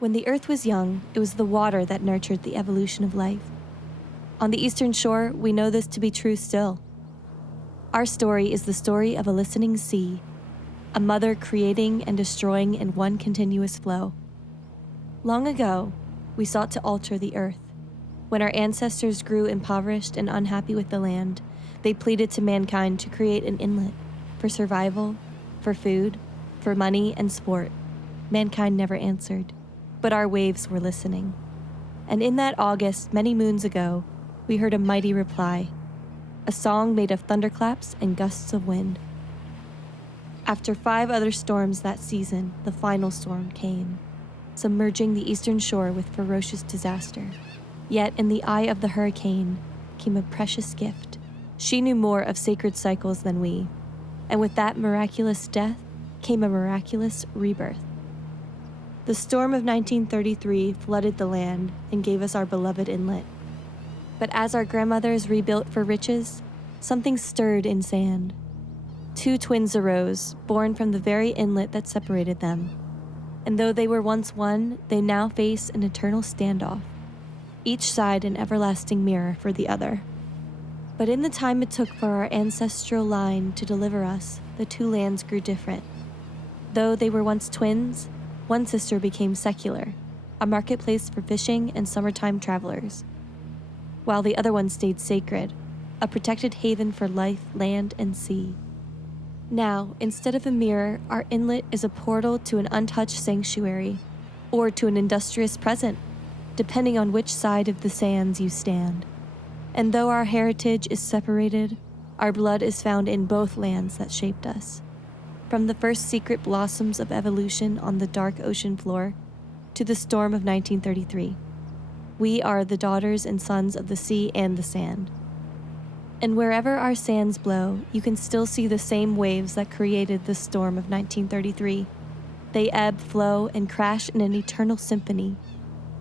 When the earth was young, it was the water that nurtured the evolution of life. On the eastern shore, we know this to be true still. Our story is the story of a listening sea, a mother creating and destroying in one continuous flow. Long ago, we sought to alter the earth. When our ancestors grew impoverished and unhappy with the land, they pleaded to mankind to create an inlet for survival, for food, for money and sport. Mankind never answered, but our waves were listening. And in that August, many moons ago, we heard a mighty reply, a song made of thunderclaps and gusts of wind. After 5 other storms that season, the final storm came, submerging the eastern shore with ferocious disaster. Yet in the eye of the hurricane came a precious gift. She knew more of sacred cycles than we, and with that miraculous death came a miraculous rebirth. The storm of 1933 flooded the land and gave us our beloved inlet. But as our grandmothers rebuilt for riches, something stirred in sand. 2 twins arose, born from the very inlet that separated them. And though they were once one, they now face an eternal standoff, each side an everlasting mirror for the other. But in the time it took for our ancestral line to deliver us, the 2 lands grew different. Though they were once twins, one sister became secular, a marketplace for fishing and summertime travelers, while the other one stayed sacred, a protected haven for life, land, and sea. Now, instead of a mirror, our inlet is a portal to an untouched sanctuary, or to an industrious present, depending on which side of the sands you stand. And though our heritage is separated, our blood is found in both lands that shaped us. From the first secret blossoms of evolution on the dark ocean floor to the storm of 1933. We are the daughters and sons of the sea and the sand. And wherever our sands blow, you can still see the same waves that created the storm of 1933. They ebb, flow, and crash in an eternal symphony,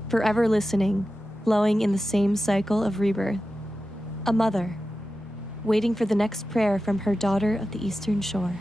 forever listening, flowing in the same cycle of rebirth. A mother, waiting for the next prayer from her daughter of the eastern shore.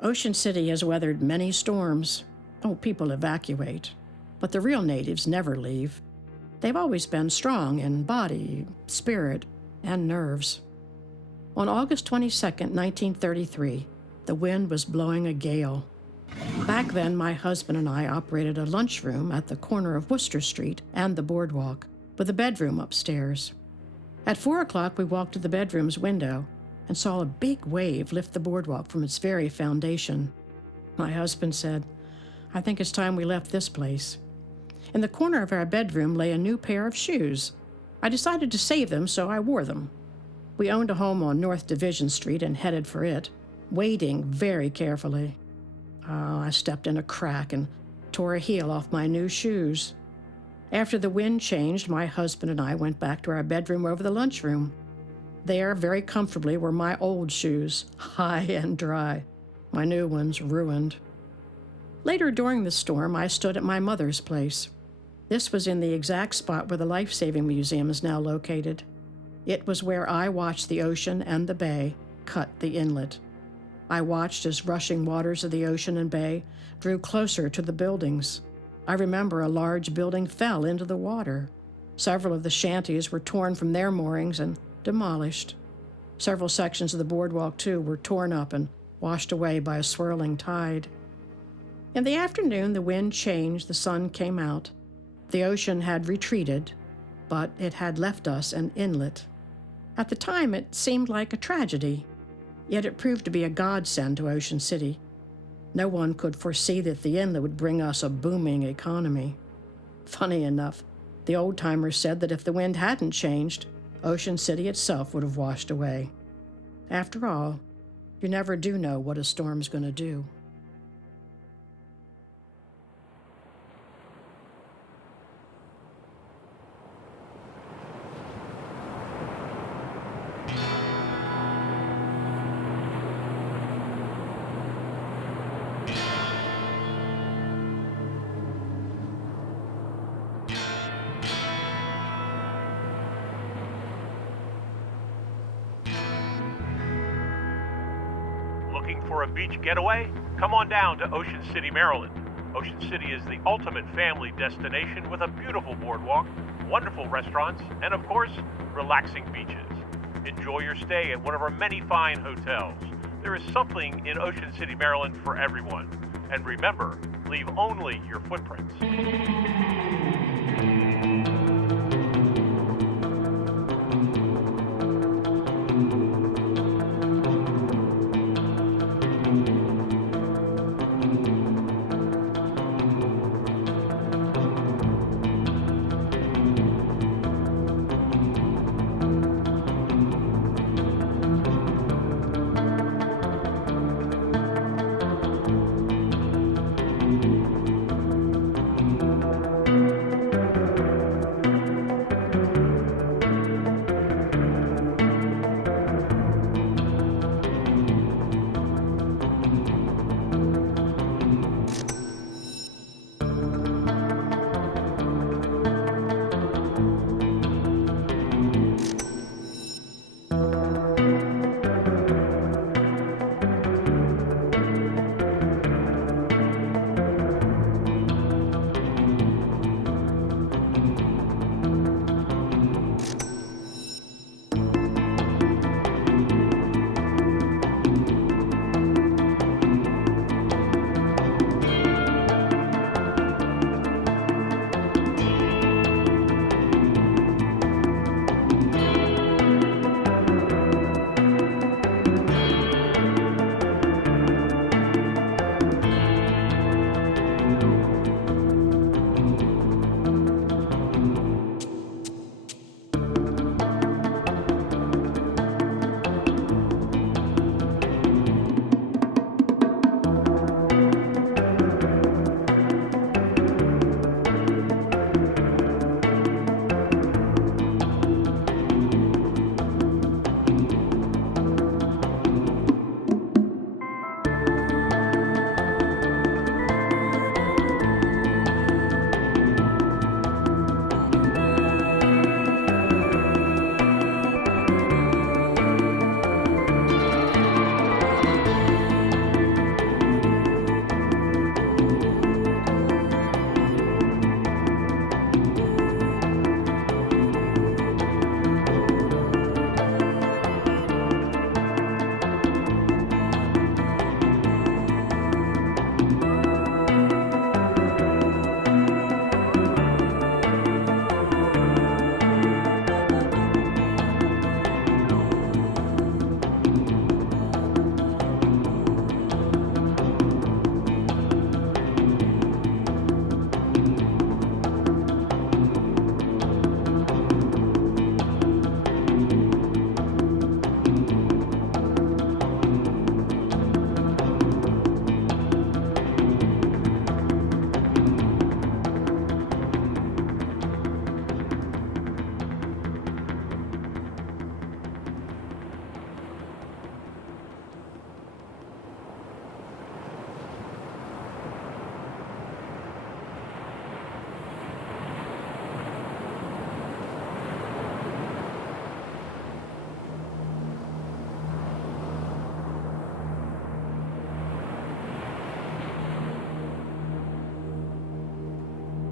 Ocean City has weathered many storms. Oh, people evacuate. But the real natives never leave. They've always been strong in body, spirit, and nerves. On August 22, 1933, the wind was blowing a gale. Back then, my husband and I operated a lunchroom at the corner of Worcester Street and the boardwalk, with a bedroom upstairs. At 4 o'clock, we walked to the bedroom's window and saw a big wave lift the boardwalk from its very foundation. My husband said, "I think it's time we left this place." In the corner of our bedroom lay a new pair of shoes. I decided to save them, so I wore them. We owned a home on North Division Street and headed for it, wading very carefully. I stepped in a crack and tore a heel off my new shoes. After the wind changed, my husband and I went back to our bedroom over the lunchroom. There, very comfortably, were my old shoes, high and dry, my new ones ruined. Later during the storm, I stood at my mother's place. This was in the exact spot where the Life-Saving Museum is now located. It was where I watched the ocean and the bay cut the inlet. I watched as rushing waters of the ocean and bay drew closer to the buildings. I remember a large building fell into the water. Several of the shanties were torn from their moorings and demolished. Several sections of the boardwalk, too, were torn up and washed away by a swirling tide. In the afternoon, the wind changed, the sun came out. The ocean had retreated, but it had left us an inlet. At the time, it seemed like a tragedy, yet it proved to be a godsend to Ocean City. No one could foresee that the inlet would bring us a booming economy. Funny enough, the old-timers said that if the wind hadn't changed, Ocean City itself would have washed away. After all, you never do know what a storm's going to do. Looking for a beach getaway? Come on down to Ocean City, Maryland. Ocean City is the ultimate family destination with a beautiful boardwalk, wonderful restaurants, and of course, relaxing beaches. Enjoy your stay at one of our many fine hotels. There is something in Ocean City, Maryland for everyone. And remember, leave only your footprints.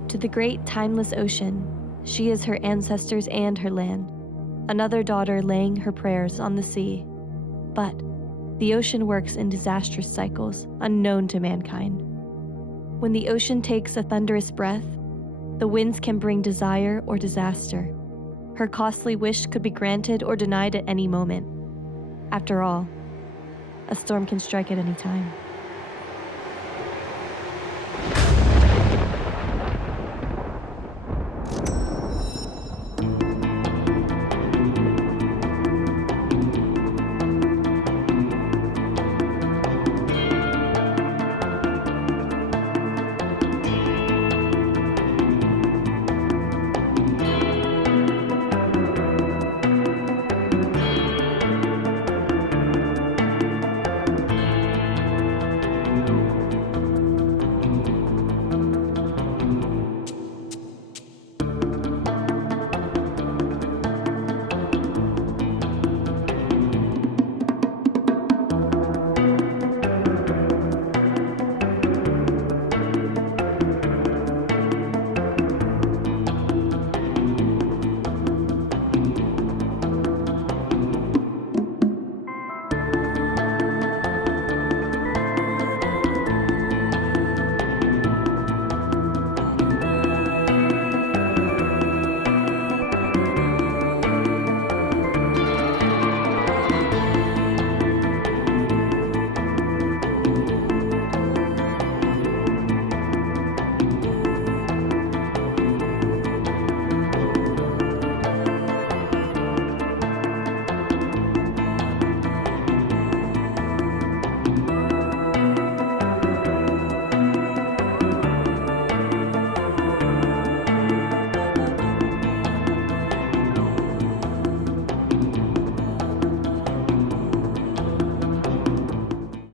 To the great timeless ocean, she is her ancestors and her land, another daughter laying her prayers on the sea. But the ocean works in disastrous cycles unknown to mankind. When the ocean takes a thunderous breath, the winds can bring desire or disaster. Her costly wish could be granted or denied at any moment. After all, a storm can strike at any time.